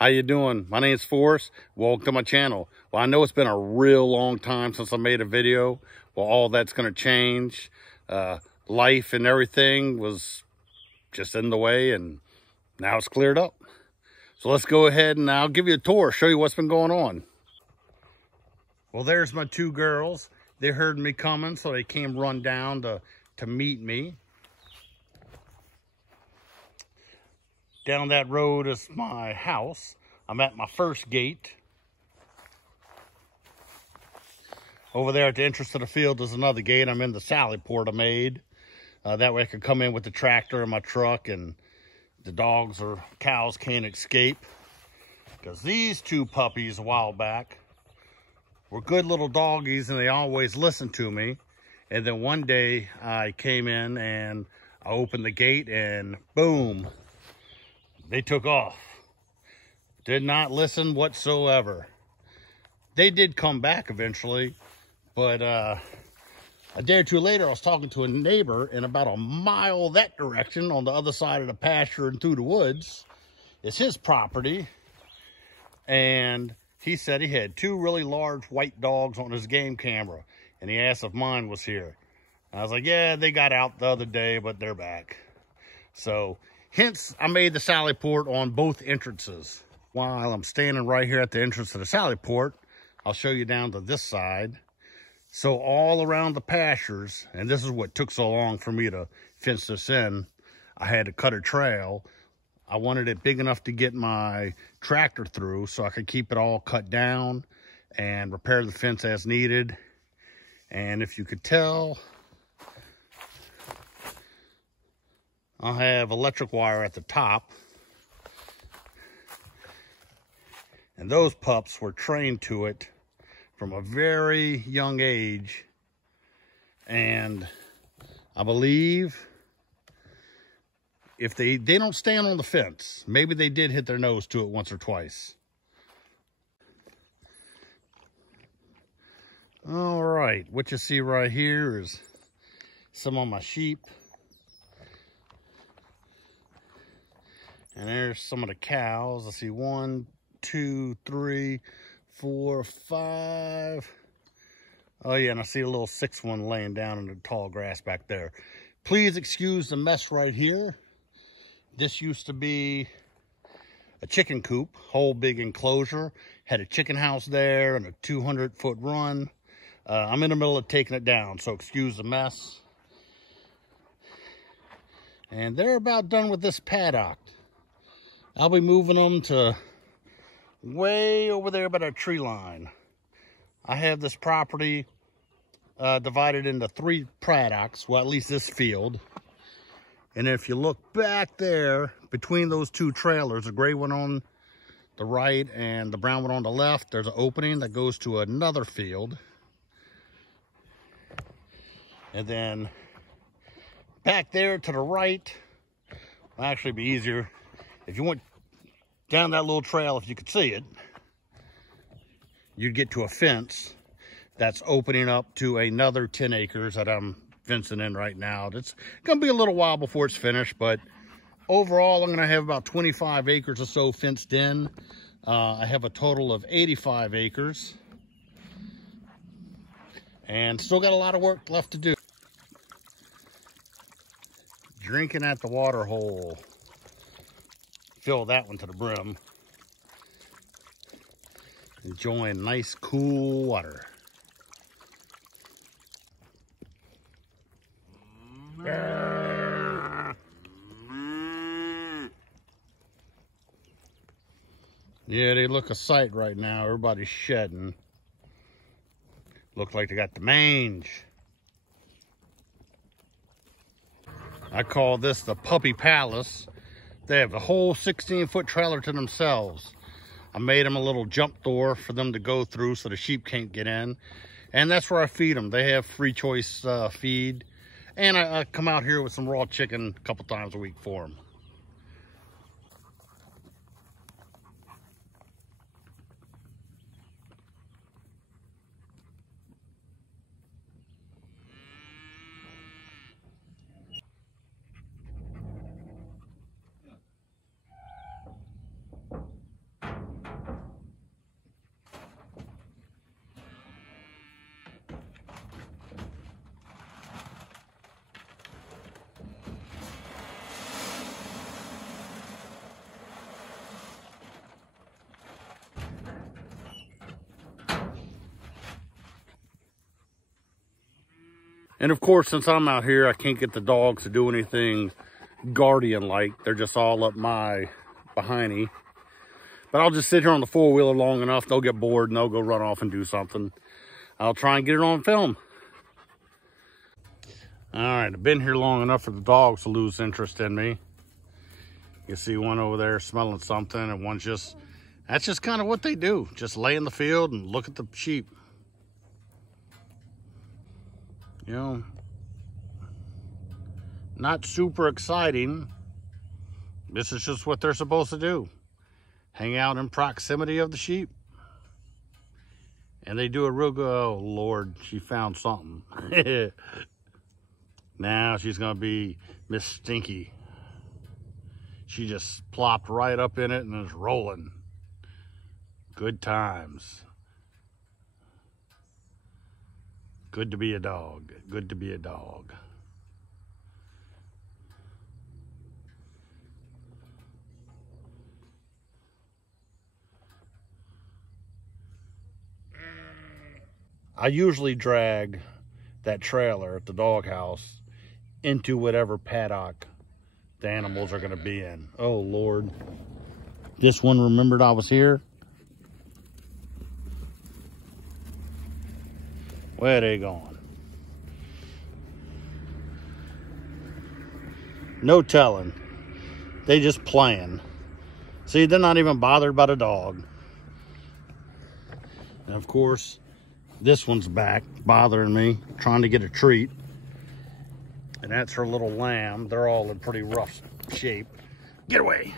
How you doing? My name's Forrest. Welcome to my channel. Well, I know it's been a real long time since I made a video. Well, all that's going to change. Life and everything was just in the way, and now it's cleared up. So let's go ahead and I'll give you a tour, show you what's been going on. Well, there's my two girls. They heard me coming, so they came run down to meet me. Down that road is my house. I'm at my first gate. Over there at the entrance to the field is another gate. I'm in the sally port I made. That way I could come in with the tractor and my truck, and the dogs or cows can't escape. Because these two puppies a while back were good little doggies, and they always listened to me. And then one day I came in and I opened the gate, and boom, they took off. Did not listen whatsoever. They did come back eventually, but a day or two later, I was talking to a neighbor, and about a mile that direction on the other side of the pasture and through the woods is his property. And he said he had two really large white dogs on his game camera, and he asked if mine was here. I was like, yeah, they got out the other day, but they're back. So hence, I made the sally port on both entrances. While I'm standing right here at the entrance to the sally port, I'll show you down to this side. So all around the pastures, and this is what took so long for me to fence this in, I had to cut a trail. I wanted it big enough to get my tractor through so I could keep it all cut down and repair the fence as needed. And if you could tell, I'll have electric wire at the top. And those pups were trained to it from a very young age. And I believe if they don't stand on the fence, maybe they did hit their nose to it once or twice. All right, what you see right here is some of my sheep. And there's some of the cows. I see 1, 2, 3, 4, 5. Oh yeah, and I see a little 6th one laying down in the tall grass back there. Please excuse the mess right here. This used to be a chicken coop, whole big enclosure. Had a chicken house there and a 200-foot run. I'm in the middle of taking it down, so excuse the mess. And they're about done with this paddock. I'll be moving them to way over there by that tree line. I have this property divided into 3 paddocks, well, at least this field. And if you look back there, between those 2 trailers, the gray one on the right and the brown one on the left, there's an opening that goes to another field. And then back there to the right, will actually be easier. If you went down that little trail, if you could see it, you'd get to a fence that's opening up to another 10 acres that I'm fencing in right now. It's going to be a little while before it's finished, but overall, I'm going to have about 25 acres or so fenced in. I have a total of 85 acres. And still got a lot of work left to do. Drinking at the water hole. Fill that one to the brim. Enjoying nice, cool water. Yeah, they look a sight right now. Everybody's shedding. Look like they got the mange. I call this the puppy palace. They have a whole 16-foot trailer to themselves. I made them a little jump door for them to go through so the sheep can't get in. And that's where I feed them. They have free choice feed. And I come out here with some raw chicken a couple times a week for them. And of course, since I'm out here, I can't get the dogs to do anything guardian-like. They're just all up my behindy. But I'll just sit here on the four-wheeler long enough, they'll get bored and they'll go run off and do something. I'll try and get it on film. All right, I've been here long enough for the dogs to lose interest in me. You see one over there smelling something, and one's just, that's just kind of what they do. Just lay in the field and look at the sheep. You know, not super exciting. This is just what they're supposed to do. Hang out in proximity of the sheep. And they do a real good, oh Lord, she found something. Now she's gonna be Miss Stinky. She just plopped right up in it and is rolling. Good times. Good to be a dog. Good to be a dog. I usually drag that trailer at the doghouse into whatever paddock the animals are going to be in. Oh, Lord. This one remembered I was here. Where are they going? No telling. They just playing. See, they're not even bothered by the dog. And of course, this one's back bothering me, trying to get a treat. And that's her little lamb. They're all in pretty rough shape. Get away.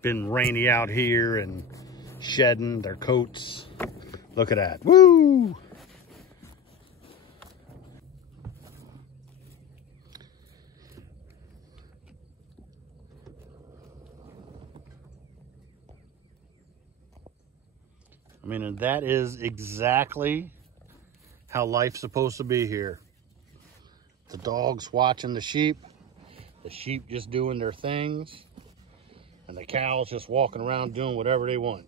Been rainy out here and shedding their coats. Look at that. Woo! I mean, and that is exactly how life's supposed to be here. The dogs watching the sheep just doing their things, and the cows just walking around doing whatever they want.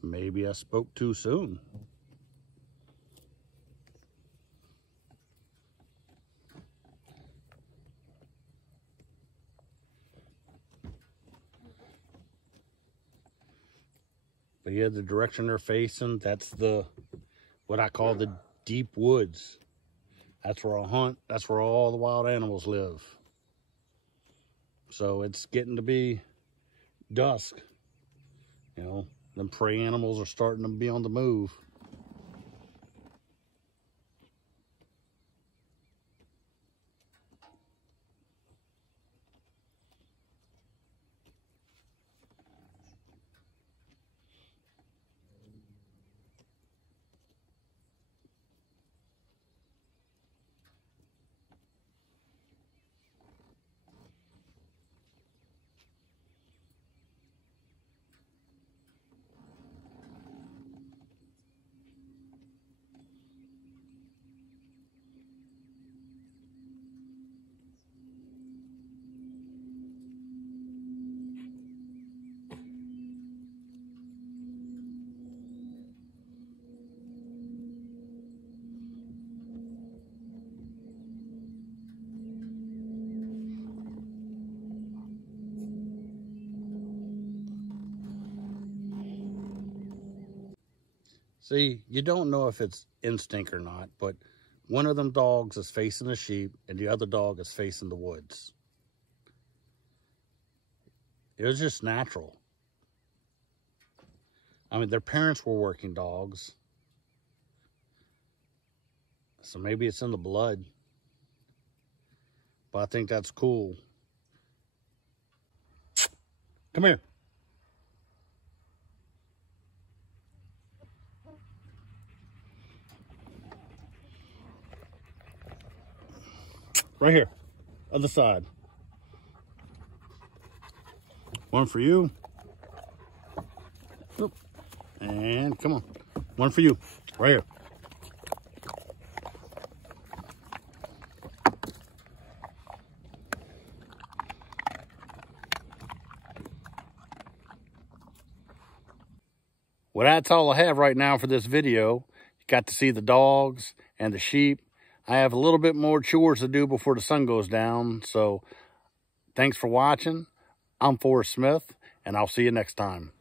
Maybe I spoke too soon. But yeah, the direction they're facing, that's what I call the deep woods. That's where I hunt. That's where all the wild animals live. So it's getting to be dusk. You know, them prey animals are starting to be on the move. See, you don't know if it's instinct or not, but one of them dogs is facing the sheep and the other dog is facing the woods. It was just natural. I mean, their parents were working dogs. So maybe it's in the blood. But I think that's cool. Come here. Right here, other side. One for you. Oop. And come on, one for you, right here. Well, that's all I have right now for this video. You got to see the dogs and the sheep. I have a little bit more chores to do before the sun goes down. So thanks for watching. I'm Forrest Smith, and I'll see you next time.